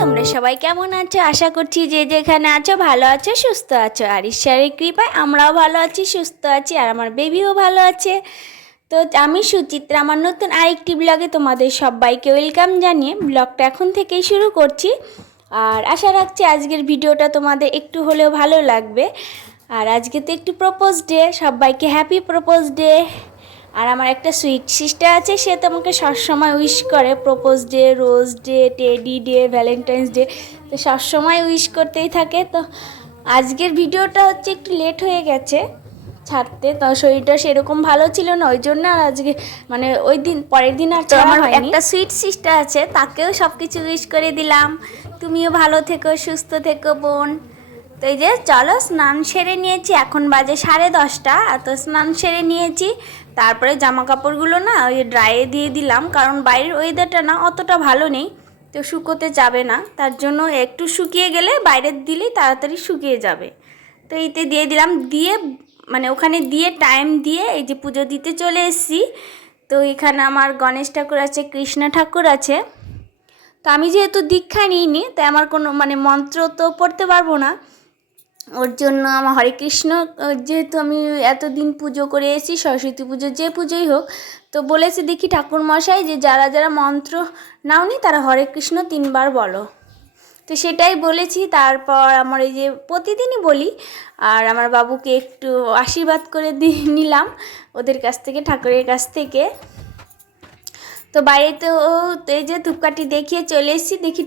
তোমরা সবাই কেমন আছো? আশা করছি যে যেখানে আছো, ভালো আছো, সুস্থ আছো। আর ঈশ্বরের কৃপায় আমরাও ভালো আছি, সুস্থ আছি, আর আমার বেবিও ভালো আছে। তো আমি সুচিত্রা, আমার নতুন আরেকটি ব্লগে তোমাদের সবাইকে ওয়েলকাম জানিয়ে ব্লগটা এখন থেকেই শুরু করছি। আর আশা রাখছি আজকের ভিডিওটা তোমাদের একটু হলেও ভালো লাগবে। আর আজকে তো একটু প্রপোজ ডে সবাইকে হ্যাপি প্রপোজ ডে আর আমার একটা সুইট সিস্টার আছে সে তো আমাকে সবসময় উইশ করে propose day rose day teddy day valentine's day তো সবসময় উইশ করতেই থাকে। তো আজকের ভিডিওটা হচ্ছে একটু লেট হয়ে গেছে ছাড়তে তো শরীরটা সেরকম ভালো ছিল না ওই জন্য আর আজকে মানে ওই দিন পরের দিন আর আমার একটা সুইট সিস্টার আছে তাকেও সব কিছু উইশ করে দিলাম। তুমিও ভালো থেকো সুস্থ থেকো বোন। তো এই যে চলো স্নান সেরে নিয়েছি এখন বাজে সাড়ে দশটা আর তো স্নান সেরে নিয়েছি। তারপরে জামা কাপড়গুলো না ওই ড্রাইয়ে দিয়ে দিলাম, কারণ বাইরের ওয়েদারটা না অতটা ভালো নেই, তো শুকোতে যাবে না। তার জন্য একটু শুকিয়ে গেলে বাইরে দিলেই তাড়াতাড়ি শুকিয়ে যাবে। তো এইতে দিয়ে দিলাম, দিয়ে মানে ওখানে দিয়ে টাইম দিয়ে এই যে পুজো দিতে চলে এসেছি। তো এখানে আমার গণেশ ঠাকুর আছে, কৃষ্ণ ঠাকুর আছে। তো আমি যেহেতু দীক্ষা নিইনি, তাই আমার কোনো মানে মন্ত্র তো পড়তে পারব না। ওর জন্য আমার হরে কৃষ্ণ যেহেতু আমি এতদিন পুজো করে এসেছি, সরস্বতী পুজো যে পুজোই হোক, তো বলেছে দেখি ঠাকুর মশাই যে যারা যারা মন্ত্র নাওনি তারা হরে কৃষ্ণ তিনবার বলো। তো সেটাই বলেছি, তারপর আমার এই যে প্রতিদিনই বলি, আর আমার বাবুকে একটু আশীর্বাদ করে দিয়ে নিলাম ওদের কাছ থেকে, ঠাকুরের কাছ থেকে। তো তো তো এই যে ধূপকাঠি দেখিয়ে চলে এসেছি, দেখি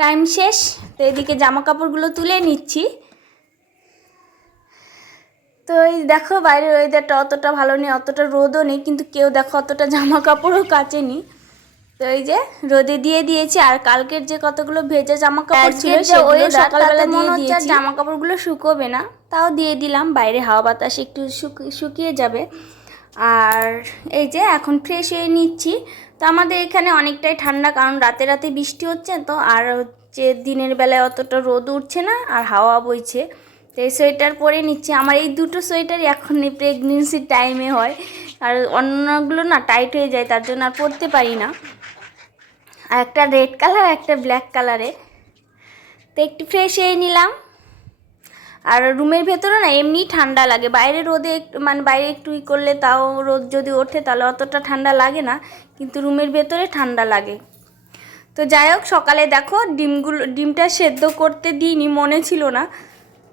টাইম শেষ, তো এদিকে জামা কাপড়গুলো তুলে নিচ্ছি। তো এই দেখো বাইরের ওয়েদারটা অতটা ভালো নেই অতটা রোদও নেই কিন্তু কেউ দেখো অতটা জামা কাপড়ও কাচেনি। তো এই যে রোদে দিয়ে দিয়েছি আর কালকের যে কতগুলো ভেজা জামা কাপড় ছিল সেগুলো সকালবেলা দিয়ে দিয়েছি। জামা কাপড়গুলো শুকোবে না তাও দিয়ে দিলাম বাইরে হাওয়া বাতাস একটু শুকিয়ে যাবে। আর এই যে এখন ফ্রেশ হয়ে নিচ্ছি তো আমাদের এখানে অনেকটাই ঠান্ডা কারণ রাতে রাতে বৃষ্টি হচ্ছে তো আর হচ্ছে দিনের বেলায় অতটা রোদ উঠছে না আর হাওয়া বইছে। তো এই সোয়েটার পরে নিচ্ছি। আমার এই দুটো সোয়েটারই এখন প্রেগনেন্সির টাইমে হয়। আর অন্যগুলো না টাইট হয়ে যায়, তার জন্য আর পরতে পারি না। আর একটা রেড কালার একটা ব্ল্যাক কালারে তো একটু ফ্রেশ হয়ে নিলাম। আর রুমের ভেতরে না এমনি ঠান্ডা লাগে। বাইরে রোদে একটু মানে বাইরে একটু ই করলে তাও রোদ যদি ওঠে তাহলে অতটা ঠান্ডা লাগে না। কিন্তু রুমের ভেতরে ঠান্ডা লাগে। তো যাই হোক, সকালে দেখো ডিমগুলো, ডিমটা সেদ্ধ করতে দিইনি, মনে ছিল না।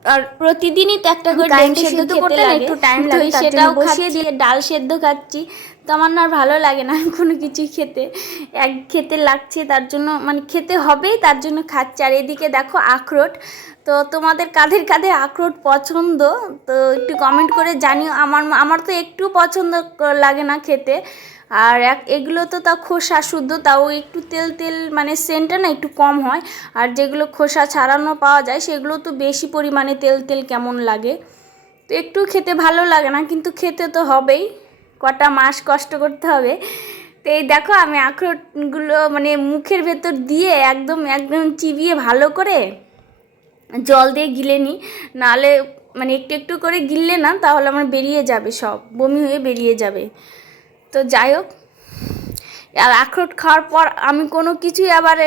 আর প্রতিদিনই তো একটা করে ডিম সেদ্ধ করতে একটু তো লাগে, সেটাও বসিয়ে দিয়ে ডাল সেদ্ধ খাচ্ছি। তো আমার না ভালো লাগে না কোনো কিছুই খেতে। এক খেতে লাগছে তার জন্য মানে খেতে হবেই তার জন্য খাচ্ছি। আর এদিকে দেখো আখরোট। তো তোমাদের কাদের কাদের আখরোট পছন্দ? তো একটু কমেন্ট করে জানিও। আমার আমার তো একটু পছন্দ লাগে না খেতে। আর এক, এগুলো তো তাও খোসা শুদ্ধ, তাও একটু তেল তেল মানে সেন্টটা না একটু কম হয়। আর যেগুলো খোসা ছাড়ানো পাওয়া যায়, সেগুলো তো বেশি পরিমাণে তেল তেল কেমন লাগে? তো একটু খেতে ভালো লাগে না, কিন্তু খেতে তো হবেই। কটা মাস কষ্ট করতে হবে। তো এই দেখো, আমি আখরোটগুলো মানে মুখের ভেতর দিয়ে একদম একদম চিবিয়ে ভালো করে জল দিয়ে গিলে নিই। নাহলে মানে একটু একটু করে গিললে না, তাহলে আমার বেরিয়ে যাবে সব, বমি হয়ে বেরিয়ে যাবে। তো যাই হোক, আর আখরোট খাওয়ার পর আমি কোনো কিছুই আবার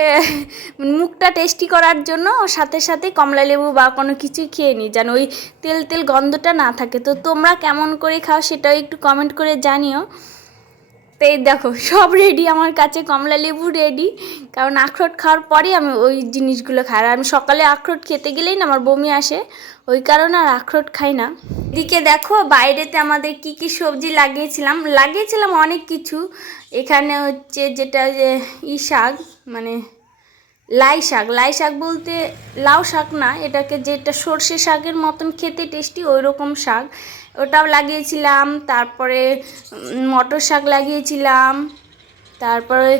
মুখটা টেস্টি করার জন্য সাথে সাথে কমলা লেবু বা কোনো কিছুই খেয়ে নিই যেন ওই তেল তেল গন্ধটা না থাকে। তো তোমরা কেমন করে খাও সেটাও একটু কমেন্ট করে জানিও। তো এই দেখো, সব রেডি আমার কাছে কমলা লেবু রেডি কারণ আখরোট খাওয়ার পরেই আমি ওই জিনিসগুলো খাই। আর আমি সকালে আখরোট খেতে গেলেই না আমার বমি আসে। ওই কারণে আর আখরোট খাই না। এদিকে দেখো, বাইরেতে আমাদের কি কি সবজি লাগিয়েছিলাম। লাগিয়েছিলাম অনেক কিছু। এখানে হচ্ছে যেটা যে ই শাক মানে লাই শাক। লাই শাক বলতে লাউ শাক না, এটাকে যেটা সর্ষে শাকের মতন খেতে টেস্টি ওই রকম শাক। ওটাও লাগিয়েছিলাম। তারপরে মটর শাক লাগিয়েছিলাম। তারপরে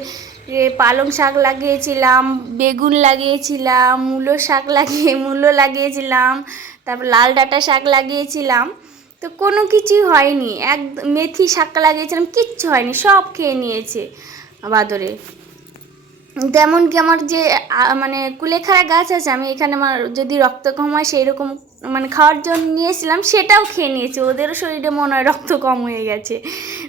পালং শাক লাগিয়েছিলাম, বেগুন লাগিয়েছিলাম, মূলো শাক লাগিয়ে, মূলো লাগিয়েছিলাম, তারপর লাল ডাঁটা শাক লাগিয়েছিলাম। তো কোনো কিছুই হয়নি, এক মেথি শাক লাগিয়েছিলাম, কিচ্ছু হয়নি, সব খেয়ে নিয়েছে বাদরে তেমন কি আমার যে মানে কুলেখাড়া গাছ আছে, আমি এখানে আমার যদি রক্ত কম হয় সেই রকম মানে খাওয়ার জন্য নিয়েছিলাম, সেটাও খেয়ে নিয়েছে। ওদেরও শরীরে মনে হয় রক্ত কম হয়ে গেছে।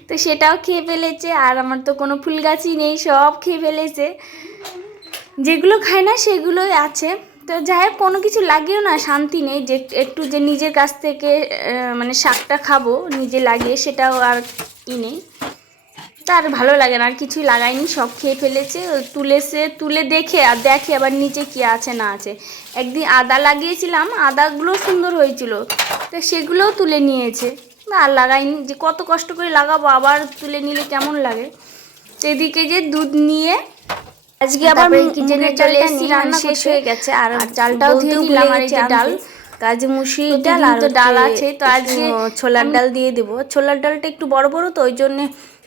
তো সেটাও খেয়ে ফেলেছে, আর আমার তো কোনো ফুল গাছই নেই, সব খেয়ে ফেলেছে। যেগুলো খায় না সেগুলোই আছে। তো যাই হোক, কোনো কিছু লাগিয়েও না, শান্তি নেই। যে, একটু যে নিজের কাছ থেকে মানে শাকটা খাব, নিজে লাগিয়ে সেটাও আর ই নেই। তার ভালো লাগে না আর কিছুই লাগাইনি সব খেয়ে ফেলেছে তুলেছে তুলে দেখে আর দেখে আবার নিচে কি আছে না আছে। একদিন আদা লাগিয়েছিলাম আদাগুলো সুন্দর হয়েছিল তো সেগুলোও তুলে নিয়েছে। আর লাগাইনি যে কত কষ্ট করে লাগাবো আবার তুলে নিলে কেমন লাগে? সেদিকে যে দুধ নিয়ে আজকে আবার কিচেনে চলে এসেছি রান্না শেষ হয়ে গেছে আর চালটাও ধুয়ে নিলাম আর। ডাল। কাজু মুসুরি ডাল আর ডাল আছে তো আজকে ছোলার ডাল দিয়ে দেবো। ছোলার ডালটা একটু বড় বড় তো ওই জন্যে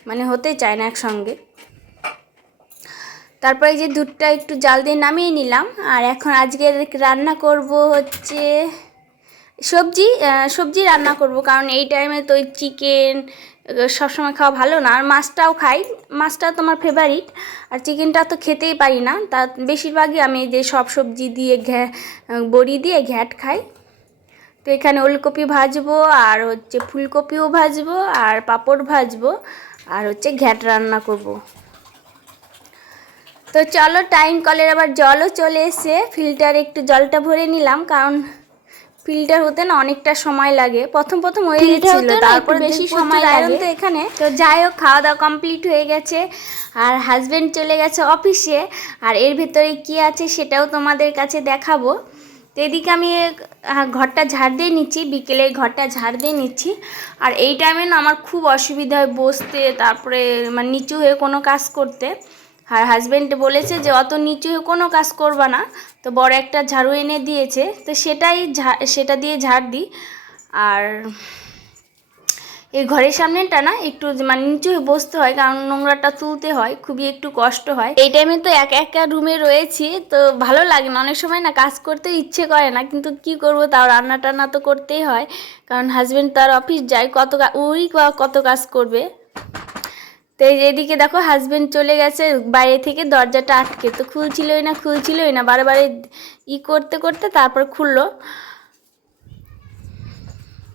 মানে হতে চায় না একসঙ্গে। তারপরে যে দুধটা একটু জাল দিয়ে নামিয়ে নিলাম। আর এখন আজকের রান্না করব হচ্ছে সবজি সবজি রান্না করব। কারণ এই টাইমে তো চিকেন সবসময় খাওয়া ভালো না। আর মাছটাও খাই। মাছটা তোমার ফেভারিট আর চিকেনটা তো খেতেই পারি না। তা বেশিরভাগই আমি যে সব সবজি দিয়ে ঘ্যা বড়ি দিয়ে ঘ্যাট খাই। তো এখানে ওলকপি ভাজবো, আর হচ্ছে ফুলকপিও ভাজবো, আর পাঁপড় ভাজবো। আর হচ্ছে ঘ্যাট রান্না করব। তো চলো টাইম কলের আবার জলও চলে এসে ফিল্টার একটু জলটা ভরে নিলাম কারণ ফিল্টার হতে না অনেকটা সময় লাগে। প্রথম প্রথম হয়ে গেছিল তারপরে বেশি সময় লাগে। তো এখানে। তো যাই হোক খাওয়া দাওয়া কমপ্লিট হয়ে গেছে। আর হাজবেন্ড চলে গেছে অফিসে আর এর ভেতরে কি আছে সেটাও তোমাদের কাছে দেখাবো। তো এদিকে আমি ঘরটা ঝাড় দিয়ে নিচ্ছি, বিকেলে ঘরটা ঝাড় দিয়ে নিচ্ছি। আর এই টাইমে না আমার খুব অসুবিধা হয় বসতে, তারপরে মানে নিচু হয়ে কোনো কাজ করতে। আর হাজব্যান্ড বলেছে যে, অত নিচু হয়ে কোনো কাজ করবা না। তো বড় একটা ঝাড়ু এনে দিয়েছে। তো সেটাই সেটা দিয়ে ঝাড় দিই। আর এই ঘরের সামনেটা না একটু মানে নিচু বসতে হয়, কারণ নোংরাটা তুলতে হয়, খুবই একটু কষ্ট হয়। এই টাইমে তো একা একা রুমে রয়েছি, তো ভালো লাগে না। অনেক সময় না কাজ করতে ইচ্ছে করে না, কিন্তু কি করব? তাও রান্না টান্না তো করতেই হয়, কারণ হাজব্যান্ড তার অফিস যায়, কত ওই কত কাজ করবে? তো এদিকে দেখো হাজব্যান্ড চলে গেছে, বাইরে থেকে দরজাটা আটকে। তো খুলছিলই না খুলছিলই না, বারে বারে ই করতে করতে তারপর খুললো।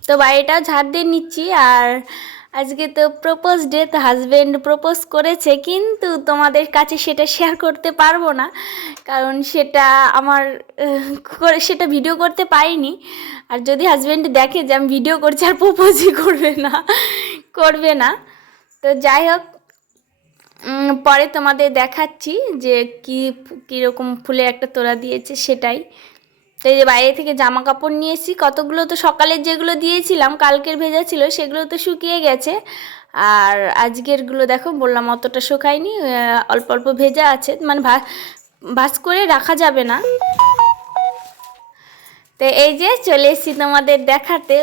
তো বাড়িটাও ঝাড় দিয়ে নিচ্ছি আর আজকে তো প্রপোজ ডে তো হাজব্যান্ড প্রপোজ করেছে, কিন্তু তোমাদের কাছে সেটা শেয়ার করতে পারব না। কারণ সেটা আমার, করে সেটা ভিডিও করতে পারিনি। আর যদি হাজব্যান্ড দেখে যে আমি ভিডিও করছি, আর প্রপোজই করবে না করবে না। তো যাই হোক পরে তোমাদের দেখাচ্ছি যে কি, কীরকম ফুলে একটা তোড়া দিয়েছে সেটাই। তো এই যে বাইরে থেকে জামা কাপড় নিয়ে এসেছি, কতগুলো তো সকালে যেগুলো দিয়েছিলাম, কালকের ভেজা ছিল, সেগুলো তো শুকিয়ে গেছে। আর আজকেরগুলো দেখো, বললাম অতটা শুকায়নি অল্প অল্প ভেজা আছে মানে ভা, ভাজ করে রাখা যাবে না। তো এই যে চলে এসেছি তোমাদের দেখাতে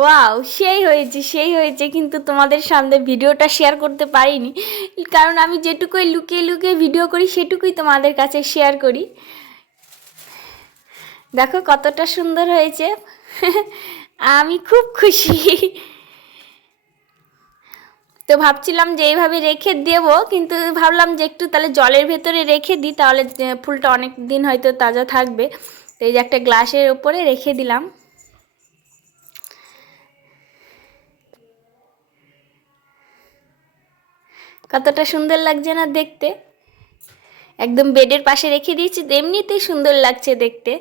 ওয়াও, সেই হয়েছে সেই হয়েছে, কিন্তু তোমাদের সামনে ভিডিওটা শেয়ার করতে পারিনি। কারণ আমি যেটুকুই লুকিয়ে লুকিয়ে ভিডিও করি, সেটুকুই তোমাদের কাছে শেয়ার করি। দেখো কতটা সুন্দর হয়েছে। আমি খুব খুশি। তো ভাবছিলাম যে এইভাবে রেখে দেব, কিন্তু ভাবলাম যে একটু তাহলে জলের ভেতরে রেখে দিই, তাহলে ফুলটা অনেক দিন হয়তো তাজা থাকবে। তো এই যে একটা গ্লাসের ওপরে রেখে দিলাম। কতটা সুন্দর লাগছে না দেখতে। একদম বেডের পাশে রেখে দিয়েছি এমনিতেই সুন্দর লাগছে দেখতে।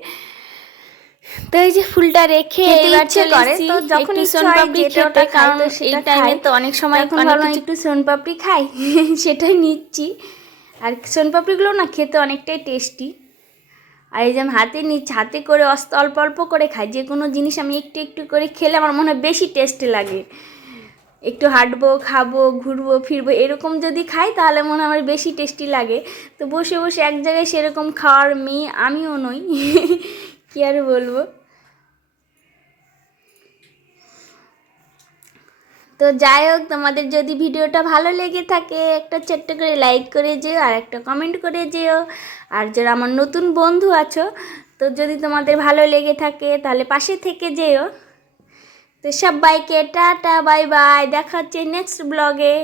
তো এই যে ফুলটা রেখে ইচ্ছে করে, তো যখন খেতে কারণ এই টাইমে তো অনেক সময় অনেক একটু সোন পাপড়ি খাই সেটাই নিচ্ছি। আর সোন পাপড়িগুলো না খেতে অনেকটাই টেস্টি আর এই যে আমি হাতে নিচ্ছি হাতে করে অস্ত অল্প অল্প করে খাই। যে কোনো জিনিস আমি একটু একটু করে খেলে আমার মনে হয় বেশি টেস্টি লাগে। একটু হাঁটবো খাব ঘুরবো ফিরবো এরকম যদি খাই তাহলে মনে হয় আমার বেশি টেস্টি লাগে। তো বসে বসে এক জায়গায় সেরকম খাওয়ার মেয়ে আমিও নই। কী আর বলব? তো যাই হোক, তোমাদের যদি ভিডিওটা ভালো লেগে থাকে, একটা ছোট্ট করে লাইক করে যেও আর একটা কমেন্ট করে যেও। আর যারা আমার নতুন বন্ধু আছো, তো যদি তোমাদের ভালো লেগে থাকে, তাহলে পাশে থেকে যেও। তো সব সবাইকে টাটা বাই বাই দেখা হচ্ছে নেক্সট ব্লগে